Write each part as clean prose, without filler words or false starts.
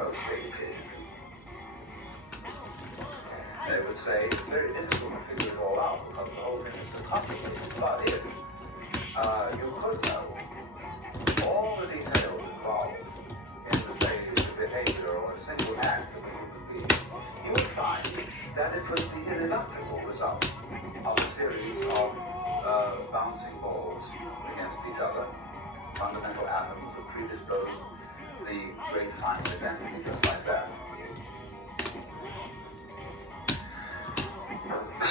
most education. They would say it's very difficult to figure it all out because the whole thing is so complicated. But if you could know all the details involved in the behavior or a single act of a human being, you would find that it was the ineluctable result of a series of bouncing balls against each other, fundamental atoms that predispose the great final identity just like that.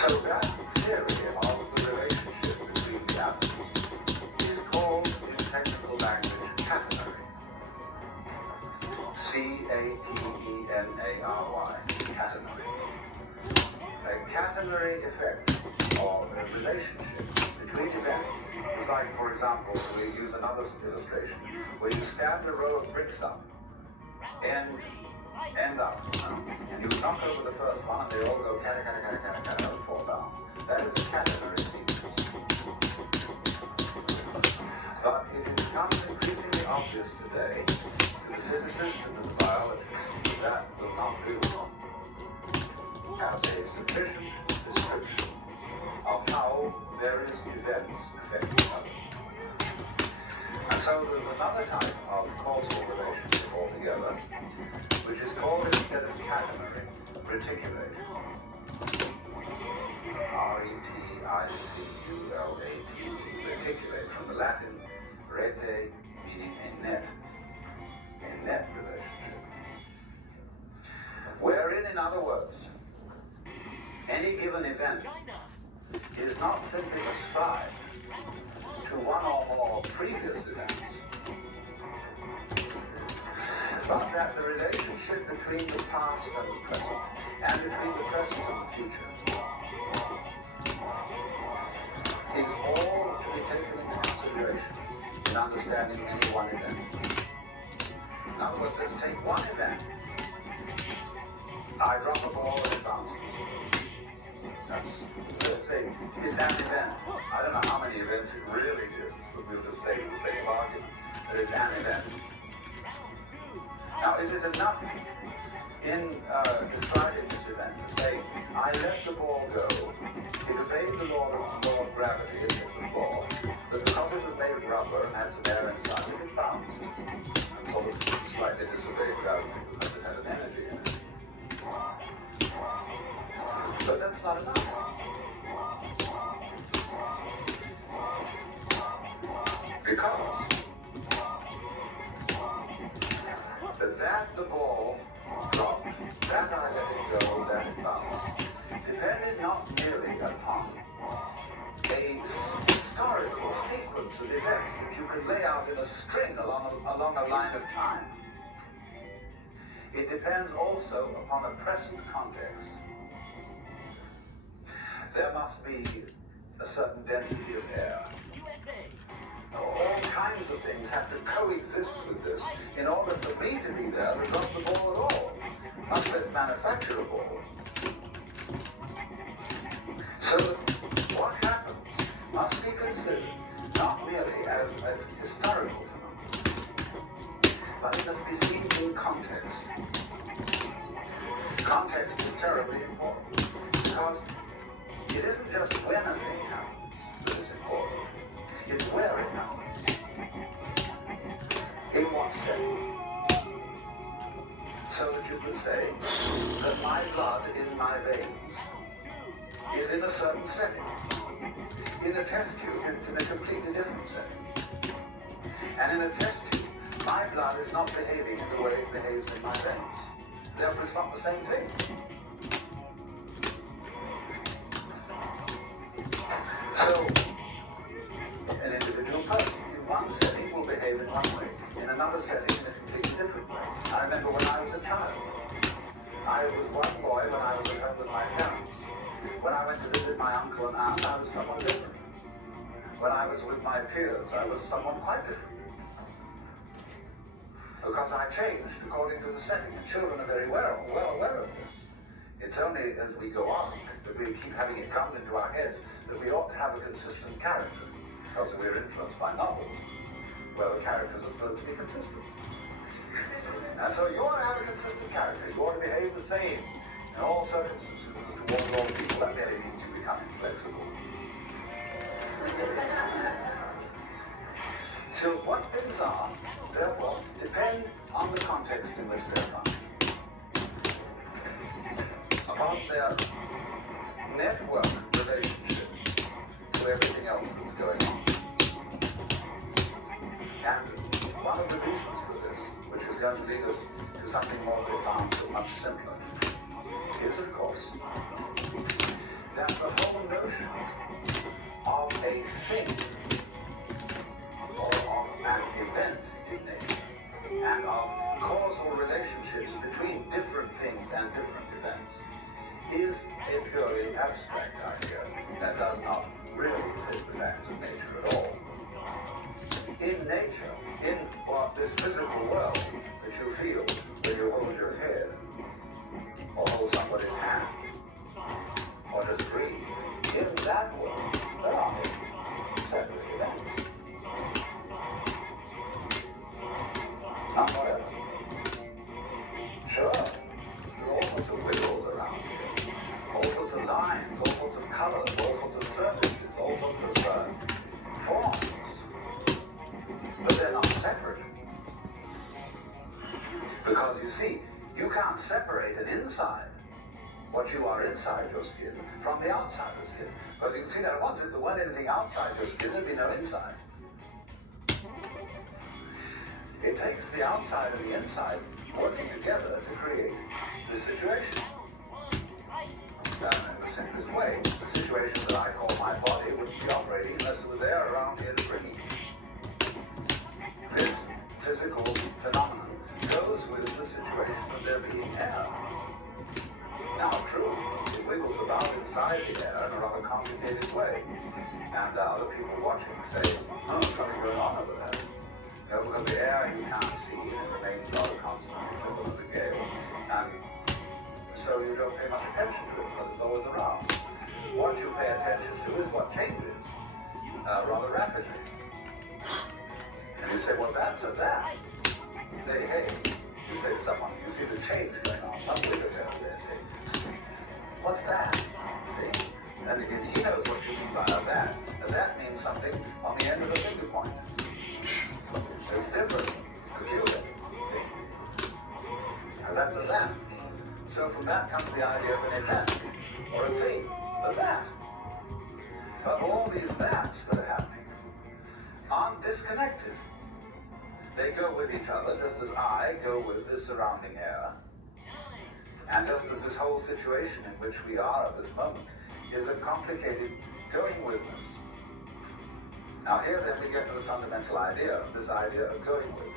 So that theory of the relationship between the atoms is called in technical language catenary. C-A-T-E-N-A-R-Y, catenary. A catenary effect or a relationship between events is like, for example, we use another illustration, where you stand a row of bricks up, end up, and you knock over the first one and they all go cata, cata, cata, cata, cata, and fall down. That is a catenary sequence. But it becomes increasingly obvious today to the physicists and to the biologists that will not do as a sufficient description of how various events affect each other. And so there's another type of causal relationship altogether, which is called, instead of catenary, reticulate. R-E-T-I-C-U-L-A-T, reticulate, from the Latin rete, meaning a net relationship. Wherein, in other words, any given event is not simply ascribed to one or more previous events, but that the relationship between the past and the present, and between the present and the future, is all to be taken into consideration in understanding any one event. In other words, let's take one event. I drop a ball and it bounces. Let's say it's an event. I don't know how many events it really is, but we'll just say for the sake of argument that it's an event. Now, is it enough in describing this event to say, I let the ball go, it obeyed the law of gravity, it hit the floor, but because it was made of rubber and had some air inside it, it bounced, and sort of slightly disobeyed gravity because it had an energy in it. But that's not enough. Because that the ball dropped, that I let it go, that it bounced, depended not merely upon a historical sequence of events that you could lay out in a string along a line of time. It depends also upon a present context. There must be a certain density of air. All kinds of things have to coexist with this in order for me to be there to drop the ball at all, much less manufacture a ball. So what happens must be considered not merely as a historical phenomenon, but it must be seen in context. Context is terribly important, because it isn't just when a thing happens that is important, it's where it happens. In what setting? So that you could say that my blood in my veins is in a certain setting. In a test tube, it's in a completely different setting. And in a test tube, my blood is not behaving in the way it behaves in my veins. Therefore, it's not the same thing. So, an individual person in one setting will behave in one way, in another setting in a completely different way. I remember when I was a child, I was one boy when I was at home with my parents. When I went to visit my uncle and aunt, I was someone different. When I was with my peers, I was someone quite different. Because I changed according to the setting, and children are very well aware of this. It's only as we go on that we keep having it come into our heads that we ought to have a consistent character, because we're influenced by novels, where the characters are supposed to be consistent. And so you want to have a consistent character. You want to behave the same in all circumstances towards all people. That merely means you become inflexible. So what things are, therefore, depend on the context in which they're found. Upon their network relationship to everything else that's going on. And one of the reasons for this, which is going to lead us to something more profound but much simpler, is, of course, that the whole notion of a thing or of an event in nature and of causal relationships between different things and different events is a purely abstract idea that does not really fit the facts of nature at all. In nature, in this physical world that you feel when you hold your head, or hold somebody's hand, or just breathe, in that world, there are separate events. Not whatever. Sure, there are all sorts of wiggles around here, all sorts of lines, all sorts of colors, all sorts of surfaces, all sorts of forms. But they're not separate. Because you see, you can't separate an inside, what you are inside your skin, from the outside of the skin. Because you can see that at once, if there weren't anything outside your skin, there'd be no inside. It takes the outside and the inside working together to create this situation. In the simplest way, the situation that I call my body wouldn't be operating unless there was air around here to breathe. This physical phenomenon goes with the situation of there being air. Now, true, it wiggles about inside the air in a rather complicated way. And other people watching say, oh, something going on over there. You know, because the air you can't see and it remains rather constantly simple as a gale. And so you don't pay much attention to it because it's always around. What you pay attention to is what changes rather rapidly. And you say, well, that's a that. You say, hey, you say to someone, you see the change going on, some wiggle over there, say, what's that? See? And he knows what you mean by a that. A that means something on the end of a finger point. It's different, peculiar, see? And that's a that. So from that comes the idea of an event, or a thing, a that. But all these that's that are happening aren't disconnected. They go with each other, just as I go with the surrounding air. And just as this whole situation in which we are at this moment is a complicated going withness. Now here then we get to the fundamental idea, this idea of going with.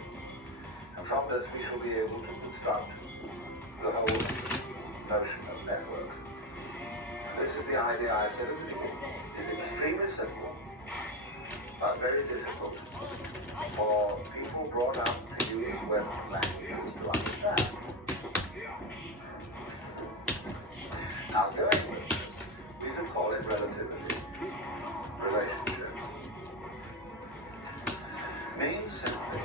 And from this we shall be able to construct the whole notion of network. This is the idea I said at the beginning. It's extremely simple, but very difficult for people brought up to use Western languages to understand. Now going with this, we could call it relativity, relationship. Means simply,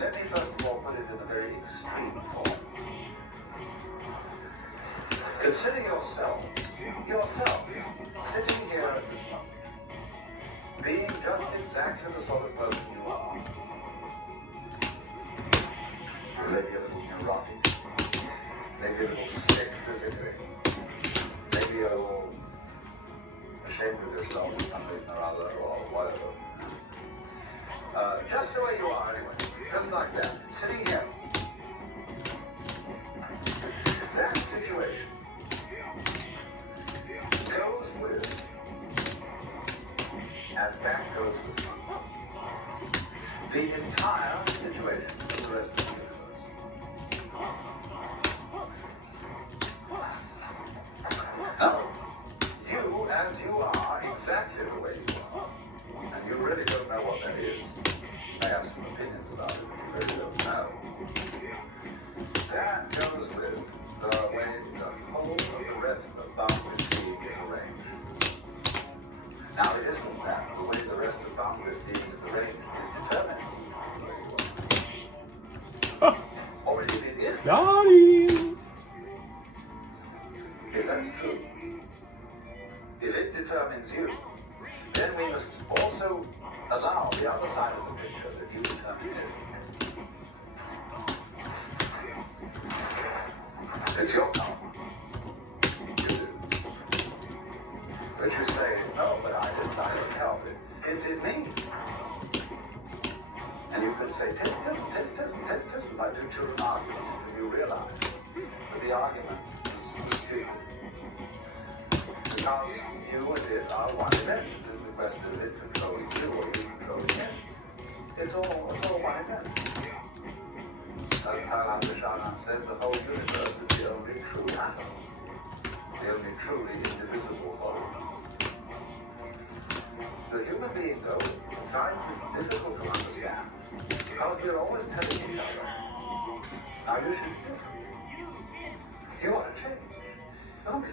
let me first of all put it in a very extreme form. Consider yourself, sitting here at this moment, being just exactly the sort of person you are. Maybe a little neurotic, maybe a little sick physically, maybe a little ashamed of yourself for some reason or other, or whatever. Just the way you are anyway, just like that, sitting here. That situation goes with, as that goes with, the entire situation of the rest of the universe. Now, you, as you are, exactly the way you are, and you really don't know what that is. I have some opinions about it, but you really don't know. That goes with the way the whole of the rest of boundless being is arranged. Now, it isn't that. The way the rest of boundless being is arranged is determined. Got him. If that's true, if it determines you, then we must also allow the other side of the picture that you determine it. It's your power. You do. But you say, no, but I didn't help it. It did me. And you can say, test, like two children arguing, and you realize that the argument is stupid. Because you and it are one event. It's the question of it controlling you or you controlling it. It's all one event. As Thailand said, the whole universe is the only true atom, the only truly indivisible whole. The human being, though, finds this difficult to understand because we're always telling each other how you should be different. You want to change. Don't be